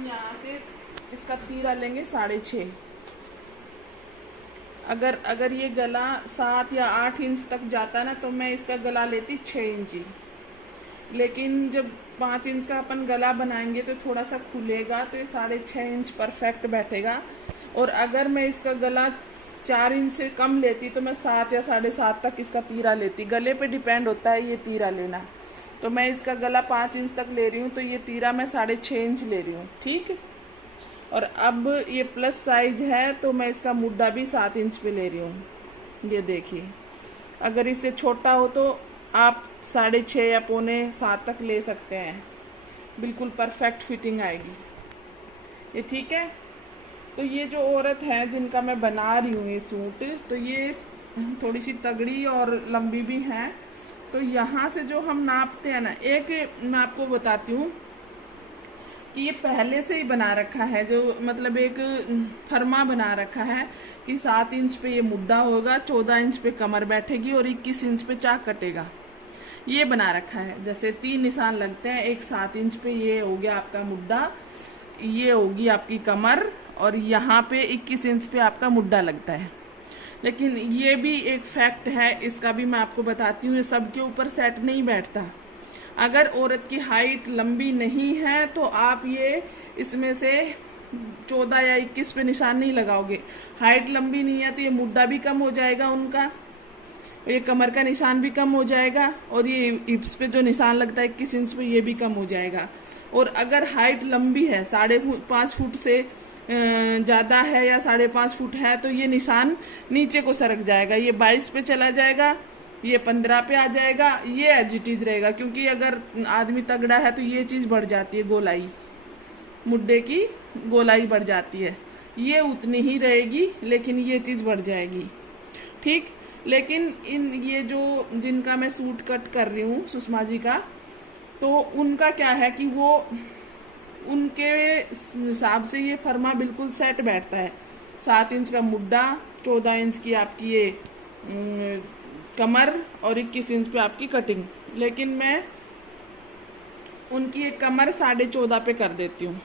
हम यहाँ से इसका तीरा लेंगे 6.5। अगर ये गला 7 या 8 इंच तक जाता ना तो मैं इसका गला लेती 6 इंची। लेकिन जब 5 इंच का अपन गला बनाएंगे तो थोड़ा सा खुलेगा, तो ये 6.5 इंच परफेक्ट बैठेगा। और अगर मैं इसका गला 4 इंच से कम लेती तो मैं 7 या 7.5 तक इसका तीरा लेती। गले पे डिपेंड होता है ये तीरा लेना। तो मैं इसका गला 5 इंच तक ले रही हूँ, तो ये तीरा मैं 6.5 इंच ले रही हूँ, ठीक। और अब ये प्लस साइज है तो मैं इसका मुड्डा भी 7 इंच पे ले रही हूँ। ये देखिए, अगर इससे छोटा हो तो आप 6.5 या 6.25 तक ले सकते हैं, बिल्कुल परफेक्ट फिटिंग आएगी ये, ठीक है। तो ये जो औरत है जिनका मैं बना रही हूँ ये सूट, तो ये थोड़ी सी तगड़ी और लंबी भी हैं। तो यहाँ से जो हम नापते हैं ना, एक मैं आपको बताती हूँ कि ये पहले से ही बना रखा है, जो मतलब एक फर्मा बना रखा है कि 7 इंच पे ये मुड्डा होगा, 14 इंच पे कमर बैठेगी और 21 इंच पे चाक कटेगा। ये बना रखा है। जैसे 3 निशान लगते हैं, एक 7 इंच पे ये हो गया आपका मुड्डा, ये होगी आपकी कमर, और यहाँ पे 21 इंच पे आपका मुड्डा लगता है। लेकिन ये भी एक फैक्ट है, इसका भी मैं आपको बताती हूँ, ये सबके ऊपर सेट नहीं बैठता। अगर औरत की हाइट लंबी नहीं है तो आप ये इसमें से 14 या 21 पे निशान नहीं लगाओगे। हाइट लंबी नहीं है तो ये मुड्डा भी कम हो जाएगा उनका, ये कमर का निशान भी कम हो जाएगा, और ये हिप्स पे जो निशान लगता है 21 इंच पे, ये भी कम हो जाएगा। और अगर हाइट लंबी है, 5.5 फुट से ज़्यादा है या 5.5 फुट है, तो ये निशान नीचे को सरक जाएगा, ये 22 पे चला जाएगा, ये 15 पे आ जाएगा, ये एज इट इज रहेगा। क्योंकि अगर आदमी तगड़ा है तो ये चीज़ बढ़ जाती है, गोलाई, मुड्डे की गोलाई बढ़ जाती है, ये उतनी ही रहेगी लेकिन ये चीज़ बढ़ जाएगी, ठीक। लेकिन ये जो जिनका मैं सूट कट कर रही हूँ सुषमा जी का, तो उनका क्या है कि वो उनके हिसाब से ये फर्मा बिल्कुल सेट बैठता है। 7 इंच का मुड्डा, 14 इंच की आपकी ये कमर और 21 इंच पे आपकी कटिंग। लेकिन मैं उनकी एक कमर 14.5 पे कर देती हूँ,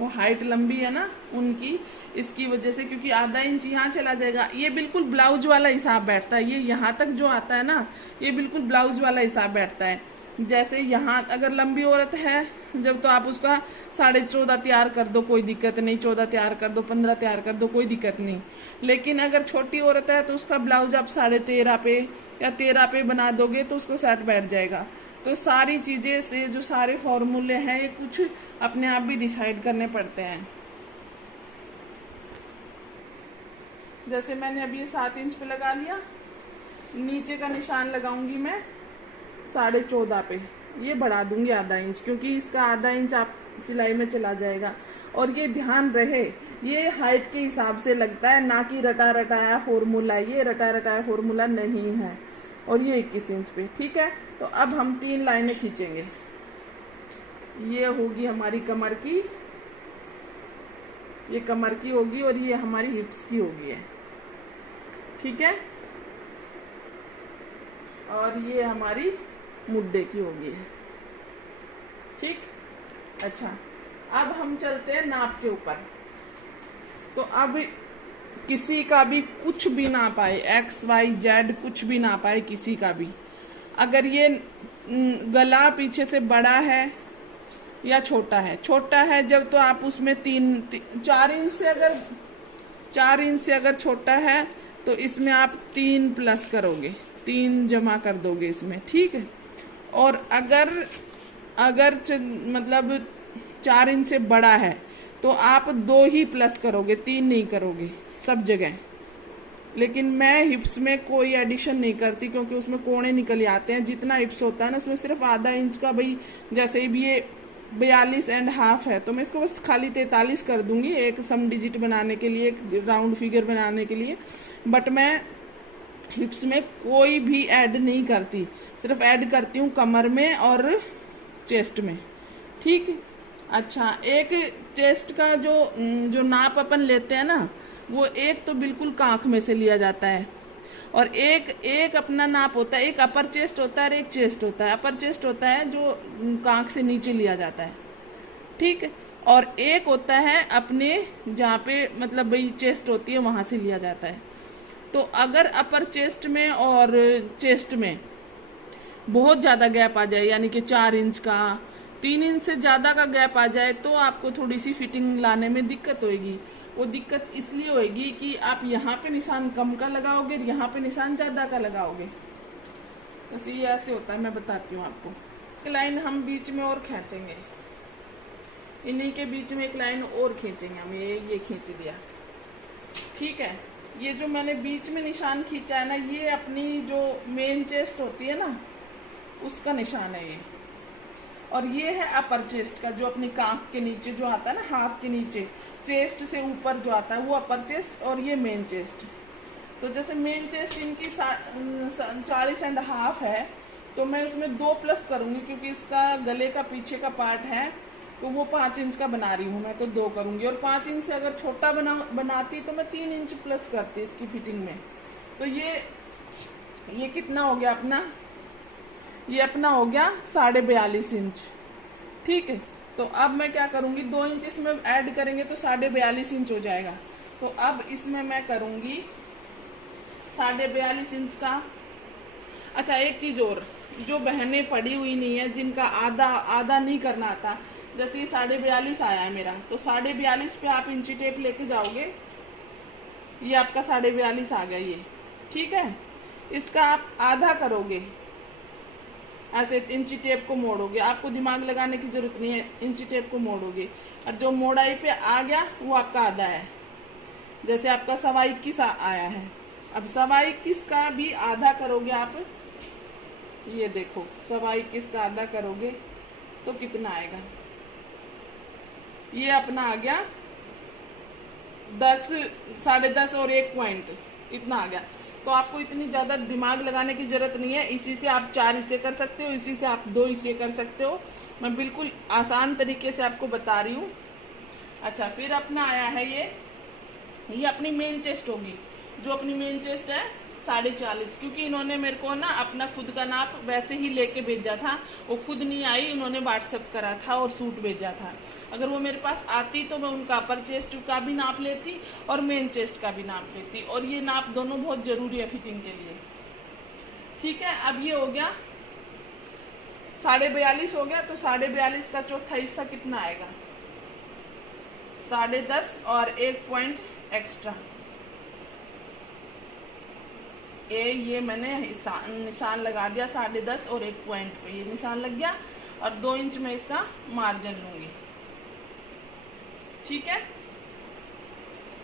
वो हाइट लंबी है ना उनकी, इसकी वजह से, क्योंकि आधा इंच यहाँ चला जाएगा। ये बिल्कुल ब्लाउज वाला हिसाब बैठता है, ये यहाँ तक जो आता है ना, ये बिल्कुल ब्लाउज वाला हिसाब बैठता है। जैसे यहाँ अगर लंबी औरत है जब, तो आप उसका 14.5 तैयार कर दो, कोई दिक्कत नहीं, 14 तैयार कर दो, 15 तैयार कर दो, कोई दिक्कत नहीं। लेकिन अगर छोटी औरत है तो उसका ब्लाउज आप 13.5 पे या 13 पे बना दोगे तो उसको सेट बैठ जाएगा। तो सारी चीज़ें से जो सारे फॉर्मूले हैं ये कुछ अपने आप भी डिसाइड करने पड़ते हैं। जैसे मैंने अभी 7 इंच पे लगा लिया, नीचे का निशान लगाऊंगी मैं 14.5 पे, ये बढ़ा दूंगी आधा इंच, क्योंकि इसका आधा इंच आप सिलाई में चला जाएगा। और ये ध्यान रहे, ये हाइट के हिसाब से लगता है, ना कि रटा रटाया फॉर्मूला, ये रटा रटाया फॉर्मूला नहीं है। और ये 21 इंच पे, ठीक है। तो अब हम 3 लाइनें खींचेंगे। ये होगी हमारी कमर की, ये कमर की होगी, और ये हमारी हिप्स की होगी है, ठीक है। और ये हमारी मुड्डे की होगी है, ठीक। अच्छा, अब हम चलते हैं नाप के ऊपर। तो अब किसी का भी कुछ भी ना पाए, XYZ कुछ भी ना पाए किसी का भी, अगर ये गला पीछे से बड़ा है या छोटा है, छोटा है जब, तो आप उसमें 4 इंच से, अगर 4 इंच से अगर छोटा है तो इसमें आप 3 प्लस करोगे, 3 जमा कर दोगे इसमें, ठीक है। और अगर मतलब 4 इंच से बड़ा है तो आप 2 ही प्लस करोगे, 3 नहीं करोगे सब जगह। लेकिन मैं हिप्स में कोई एडिशन नहीं करती, क्योंकि उसमें कोने निकल आते हैं। जितना हिप्स होता है ना उसमें सिर्फ आधा इंच का, भाई जैसे भी ये 42.5 है तो मैं इसको बस खाली 43 कर दूंगी, एक सम डिजिट बनाने के लिए, एक राउंड फिगर बनाने के लिए। बट मैं हिप्स में कोई भी ऐड नहीं करती, सिर्फ ऐड करती हूँ कमर में और चेस्ट में, ठीक। अच्छा, एक चेस्ट का जो नाप अपन लेते हैं ना, वो एक तो बिल्कुल कांख में से लिया जाता है, और एक अपना नाप होता है, एक अपर चेस्ट होता है और एक चेस्ट होता है। अपर चेस्ट होता है जो कांख से नीचे लिया जाता है, ठीक। और एक होता है अपने जहाँ पे मतलब भाई चेस्ट होती है वहाँ से लिया जाता है। तो अगर अपर चेस्ट में और चेस्ट में बहुत ज़्यादा गैप आ जाए, यानी कि 4 इंच का, 3 इंच से ज़्यादा का गैप आ जाए, तो आपको थोड़ी सी फिटिंग लाने में दिक्कत होगी। वो दिक्कत इसलिए होगी कि आप यहाँ पे निशान कम का लगाओगे, यहाँ पे निशान ज़्यादा का लगाओगे। बस ये ऐसे होता है, मैं बताती हूँ आपको। एक लाइन हम बीच में और खींचेंगे, इन्हीं के बीच में एक लाइन और खींचेंगे हम, ये खींच दिया, ठीक है। ये जो मैंने बीच में निशान खींचा है ना, ये अपनी जो मेन चेस्ट होती है ना, उसका निशान है ये। और ये है अपर चेस्ट का, जो अपनी कांख के नीचे जो आता है ना, हाथ के नीचे, चेस्ट से ऊपर जो आता है वो अपर चेस्ट, और ये मेन चेस्ट। तो जैसे मेन चेस्ट इनकी 40.5 है, तो मैं उसमें 2 प्लस करूँगी, क्योंकि इसका गले का पीछे का पार्ट है तो वो 5 इंच का बना रही हूँ मैं, तो 2 करूँगी। और 5 इंच से अगर छोटा बनाती तो मैं 3 इंच प्लस करती इसकी फिटिंग में। तो ये कितना हो गया अपना, ये अपना हो गया 42.5 इंच, ठीक है। तो अब मैं क्या करूँगी, 2 इंच इसमें ऐड करेंगे तो 42.5 इंच हो जाएगा। तो अब इसमें मैं करूँगी 42.5 इंच का। अच्छा, एक चीज़ और, जो बहनें पड़ी हुई नहीं है, जिनका आधा नहीं करना आता, जैसे ये 42.5 आया है मेरा, तो 42.5 पे आप इंची टेप लेके जाओगे, ये आपका 42.5 आ गया ये, ठीक है। इसका आप आधा करोगे, ऐसे इंची टेप को मोड़ोगे, आपको दिमाग लगाने की जरूरत नहीं है, इंची टेप को मोड़ोगे, और जो मोड़ाई पे आ गया वो आपका आधा है। जैसे आपका 21.25 आया है, अब 21.25 का भी आधा करोगे आप, ये देखो 21.25 का आधा करोगे तो कितना आएगा, ये अपना आ गया 10, 10.5 और 1 पॉइंट, कितना आ गया। तो आपको इतनी ज़्यादा दिमाग लगाने की ज़रूरत नहीं है, इसी से आप 4 हिस्से कर सकते हो, इसी से आप 2 हिस्से कर सकते हो। मैं बिल्कुल आसान तरीके से आपको बता रही हूँ। अच्छा, फिर अपना आया है ये अपनी मेन चेस्ट होगी, जो अपनी मेन चेस्ट है 40.5, क्योंकि इन्होंने मेरे को ना अपना खुद का नाप वैसे ही लेके भेजा था, वो खुद नहीं आई, इन्होंने व्हाट्सएप करा था और सूट भेजा था। अगर वो मेरे पास आती तो मैं उनका अपर चेस्ट का भी नाप लेती और मेन चेस्ट का भी नाप लेती, और ये नाप दोनों बहुत ज़रूरी है फिटिंग के लिए, ठीक है। अब ये हो गया 42.5 हो गया, तो 42.5 का चौथा हिस्सा कितना आएगा, 10.5 और 1 पॉइंट एक्स्ट्रा, ये मैंने निशान लगा दिया 10.5 और 1 पॉइंट पे, ये निशान लग गया, और 2 इंच में इसका मार्जिन लूंगी, ठीक है,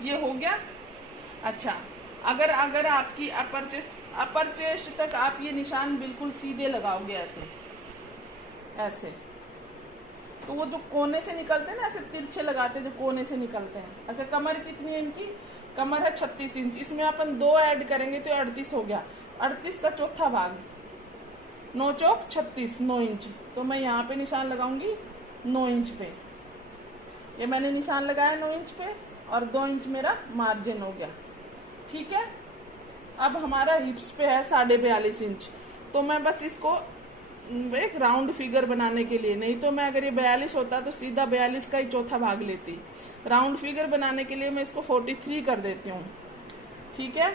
ये हो गया। अच्छा, अगर आपकी अपर चेस्ट तक आप ये निशान बिल्कुल सीधे लगाओगे ऐसे, तो वो जो कोने से निकलते हैं ना, ऐसे तिरछे लगाते हैं जो कोने से निकलते हैं। अच्छा, कमर कितनी है इनकी, कमर है 36 इंच, इसमें अपन 2 ऐड करेंगे तो 38 हो गया, 38 का चौथा भाग, 9 चौक 36, 9 इंच। तो मैं यहाँ पे निशान लगाऊंगी 9 इंच पे, ये मैंने निशान लगाया 9 इंच पे, और 2 इंच मेरा मार्जिन हो गया, ठीक है। अब हमारा हिप्स पे है 42.5 इंच, तो मैं बस इसको एक राउंड फिगर बनाने के लिए, नहीं तो मैं अगर ये 42 होता तो सीधा 42 का ही चौथा भाग लेती। राउंड फिगर बनाने के लिए मैं इसको 43 कर देती हूँ, ठीक है।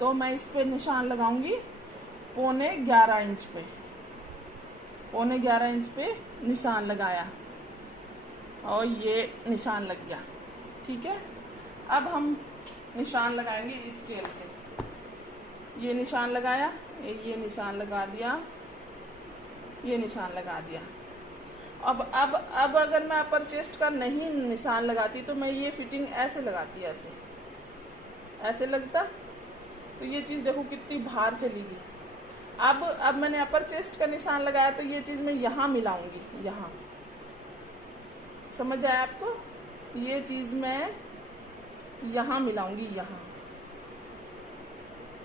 तो मैं इस पे निशान लगाऊंगी 11.25 इंच पे, 11.25 इंच पे निशान लगाया, और ये निशान लग गया, ठीक है। अब हम निशान लगाएंगे स्केल से, ये निशान लगाया, ये निशान लगा दिया, ये निशान लगा दिया। अब अगर मैं अपर चेस्ट का नहीं निशान लगाती तो मैं ये फिटिंग ऐसे लगाती, ऐसे लगता, तो ये चीज़ देखो कितनी बाहर चली गई। अब मैंने अपर चेस्ट का निशान लगाया, तो ये चीज़ मैं यहाँ मिलाऊंगी, यहाँ, समझ आया आपको, ये चीज़ मैं यहाँ मिलाऊंगी,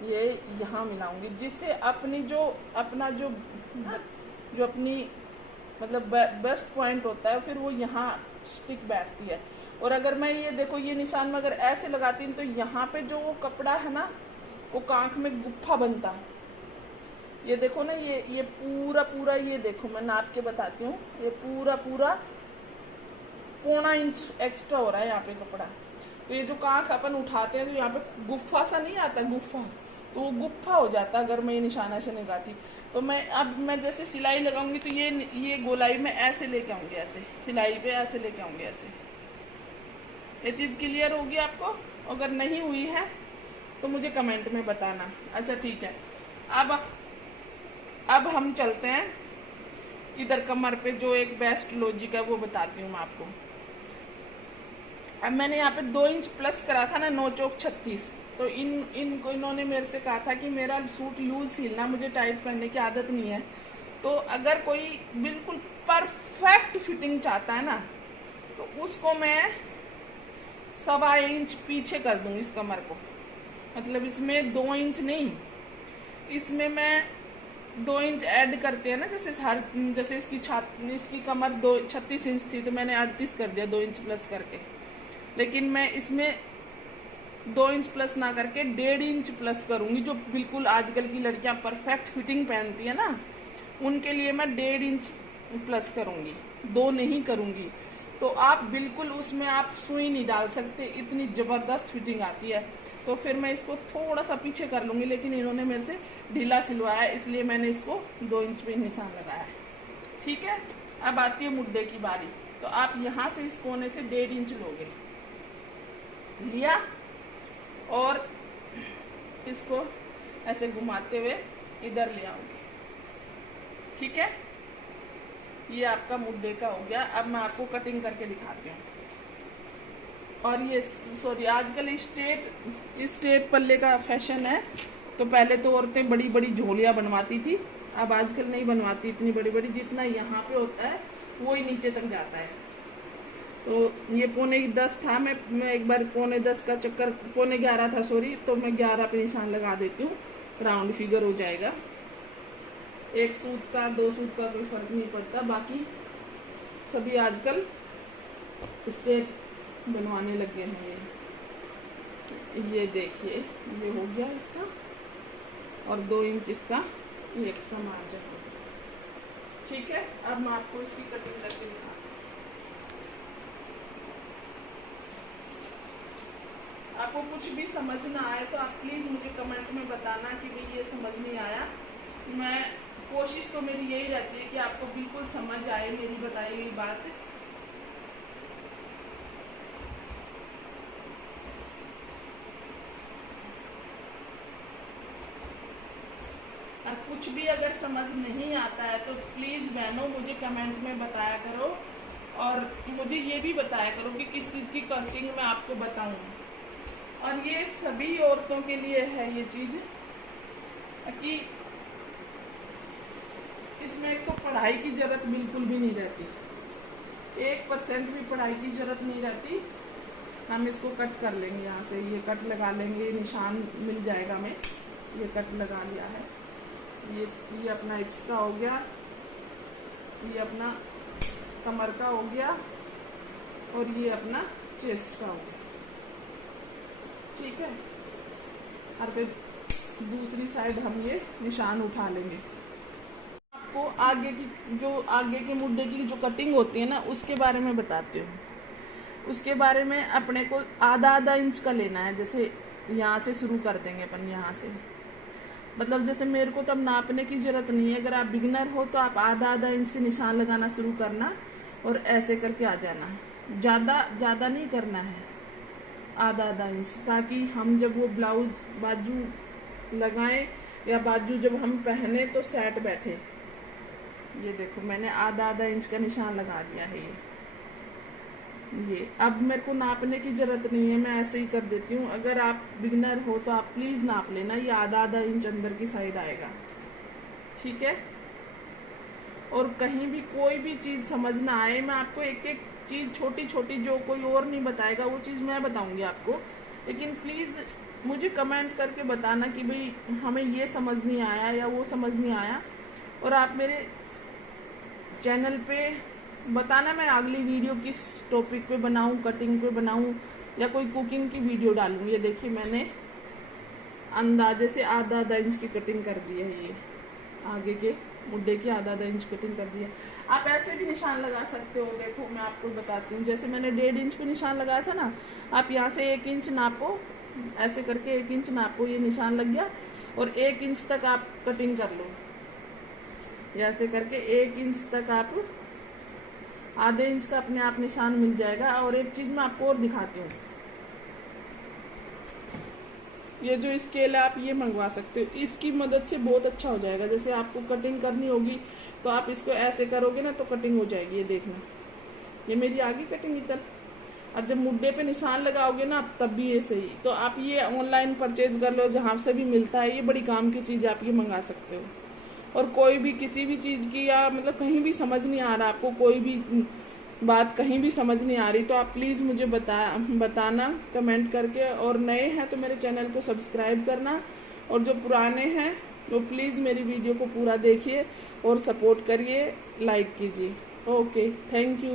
ये यहाँ मिलाऊंगी, जिससे अपनी अपना जो अपनी मतलब बेस्ट पॉइंट होता है, फिर वो यहाँ स्टिक बैठती है। और अगर मैं ये देखो, ये निशान में अगर ऐसे लगाती हूँ तो यहाँ पे जो वो कपड़ा है ना, वो कांख में गुफ्फा बनता है। ये देखो ना, ये पूरा ये देखो, मैं नाप के बताती हूँ, ये पूरा पौना इंच एक्स्ट्रा हो रहा है यहाँ पे कपड़ा। तो ये जो कांख अपन उठाते हैं तो यहाँ पे गुफ्फा सा नहीं आता, गुफ्फा, तो वो गुफ्फा हो जाता अगर मैं ये निशाना से लगाती। तो मैं जैसे सिलाई लगाऊंगी तो ये गोलाई में ऐसे लेके आऊंगी, ऐसे सिलाई पे ऐसे लेके आऊंगी ऐसे। ये चीज़ क्लियर होगी आपको? अगर नहीं हुई है तो मुझे कमेंट में बताना। अच्छा ठीक है, अब हम चलते हैं इधर कमर पे जो एक बेस्ट लॉजिक है वो बताती हूँ मैं आपको। अब मैंने यहाँ पे 2 इंच प्लस करा था ना, 9 चौक 36। तो इन्होंने मेरे से कहा था कि मेरा सूट लूज सिलना, मुझे टाइट पहनने की आदत नहीं है। तो अगर कोई बिल्कुल परफेक्ट फिटिंग चाहता है ना तो उसको मैं 1.25 इंच पीछे कर दूंगी इस कमर को। मतलब इसमें 2 इंच नहीं, इसमें मैं 2 इंच ऐड करते हैं ना, जैसे इसकी कमर 36 इंच थी तो मैंने 38 कर दिया 2 इंच प्लस करके। लेकिन मैं इसमें 2 इंच प्लस ना करके 1.5 इंच प्लस करूंगी। जो बिल्कुल आजकल की लड़कियां परफेक्ट फिटिंग पहनती है ना, उनके लिए मैं 1.5 इंच प्लस करूंगी, 2 नहीं करूंगी। तो आप बिल्कुल उसमें आप सुई नहीं डाल सकते, इतनी जबरदस्त फिटिंग आती है। तो फिर मैं इसको थोड़ा सा पीछे कर लूंगी, लेकिन इन्होंने मेरे से ढीला सिलवाया है इसलिए मैंने इसको 2 इंच पे निशान लगाया है। ठीक है, अब आती है मुड्डे की बारी। तो आप यहाँ से इस कोने से 1.5 इंच लोगे, लिया, और इसको ऐसे घुमाते हुए इधर ले आऊंगी। ठीक है, ये आपका मुड्डे का हो गया। अब मैं आपको कटिंग करके दिखाती हूँ। और ये आजकल स्ट्रेट पल्ले का फैशन है। तो पहले तो औरतें बड़ी बड़ी झोलियाँ बनवाती थी, अब आजकल नहीं बनवाती इतनी बड़ी बड़ी। जितना यहाँ पे होता है वो ही नीचे तक जाता है। तो ये 9:45 था, मैं एक बार 9:45 का चक्कर, 11:15 था सॉरी, तो मैं 11 पे निशान लगा देती हूँ, राउंड फिगर हो जाएगा। एक सूट का 2 सूट का कोई फर्क नहीं पड़ता। बाकी सभी आजकल स्ट्रेट बनवाने लगे हैं। ये देखिए, ये हो गया इसका, और 2 इंच इसका ये एक्स्ट्रा मार्जिन हो गया। ठीक है, अब मैं आपको इसकी कटिंग करके दिखाती हूँ। आपको कुछ भी समझ ना आए तो आप प्लीज़ मुझे कमेंट में बताना कि भाई ये समझ नहीं आया। मैं कोशिश तो मेरी यही रहती है कि आपको बिल्कुल समझ आए मेरी बताई हुई बात। और कुछ भी अगर समझ नहीं आता है तो प्लीज़ बहनों मुझे कमेंट में बताया करो, और मुझे ये भी बताया करो कि किस चीज़ की कटिंग मैं आपको बताऊँ। और ये सभी औरतों के लिए है ये चीज़ कि इसमें एक तो पढ़ाई की जरूरत बिल्कुल भी नहीं रहती, 1% भी पढ़ाई की जरूरत नहीं रहती। हम इसको कट कर लेंगे, यहाँ से ये कट लगा लेंगे, निशान मिल जाएगा हमें। ये कट लगा लिया है। ये अपना हिप्स का हो गया, ये अपना कमर का हो गया, और ये अपना चेस्ट का हो गया। ठीक है, और फिर दूसरी साइड हम ये निशान उठा लेंगे। आपको आगे के मुड्डे की जो कटिंग होती है ना, उसके बारे में बताती हूँ। उसके बारे में अपने को आधा इंच का लेना है। जैसे यहाँ से शुरू कर देंगे अपन, यहाँ से, मतलब जैसे मेरे को तब नापने की जरूरत नहीं है। अगर आप बिगिनर हो तो आप आधा इंच से निशान लगाना शुरू करना और ऐसे करके आ जाना। ज़्यादा नहीं करना है, आधा इंच, ताकि हम जब वो ब्लाउज बाजू लगाएं या बाजू जब हम पहने तो सेट बैठे। ये देखो, मैंने आधा इंच का निशान लगा दिया है। ये अब मेरे को नापने की जरूरत नहीं है, मैं ऐसे ही कर देती हूँ। अगर आप बिगिनर हो तो आप प्लीज़ नाप लेना, ये आधा इंच अंदर की साइड आएगा। ठीक है, और कहीं भी कोई भी चीज़ समझ ना आए, मैं आपको एक एक चीज़ छोटी छोटी जो कोई और नहीं बताएगा वो चीज़ मैं बताऊंगी आपको। लेकिन प्लीज़ मुझे कमेंट करके बताना कि भाई हमें ये समझ नहीं आया या वो समझ नहीं आया। और आप मेरे चैनल पे बताना मैं अगली वीडियो किस टॉपिक पे बनाऊं, कटिंग पे बनाऊं या कोई कुकिंग की वीडियो डालूं। ये देखिए, मैंने अंदाजे से आधा इंच की कटिंग कर दी है। ये आगे के मुड्डे की आधा इंच कटिंग कर दी है। आप ऐसे भी निशान लगा सकते हो। देखो मैं आपको बताती हूँ, जैसे मैंने 1.5 इंच पे निशान लगाया था ना, आप यहाँ से 1 इंच नापो, ऐसे करके 1 इंच नापो, ये निशान लग गया, और 1 इंच तक आप कटिंग कर लो। जैसे करके 1 इंच तक आप, आधे इंच का अपने आप निशान मिल जाएगा। और एक चीज मैं आपको और दिखाती हूँ, ये जो स्केल है आप ये मंगवा सकते हो, इसकी मदद से बहुत अच्छा हो जाएगा। जैसे आपको कटिंग करनी होगी तो आप इसको ऐसे करोगे ना तो कटिंग हो जाएगी। ये देखना, ये मेरी आगे कटिंग इधर, और जब मुड्डे पे निशान लगाओगे ना आप, तब भी ये सही। तो आप ये ऑनलाइन परचेज कर लो, जहाँ से भी मिलता है, ये बड़ी काम की चीज़ आप ये मंगा सकते हो। और कोई भी किसी भी चीज़ की, या मतलब कहीं भी समझ नहीं आ रहा आपको, कोई भी बात कहीं भी समझ नहीं आ रही, तो आप प्लीज़ मुझे बताना कमेंट करके। और नए हैं तो मेरे चैनल को सब्सक्राइब करना, और जो पुराने हैं वो प्लीज़ मेरी वीडियो को पूरा देखिए और सपोर्ट करिए, लाइक कीजिए। Okay, thank you.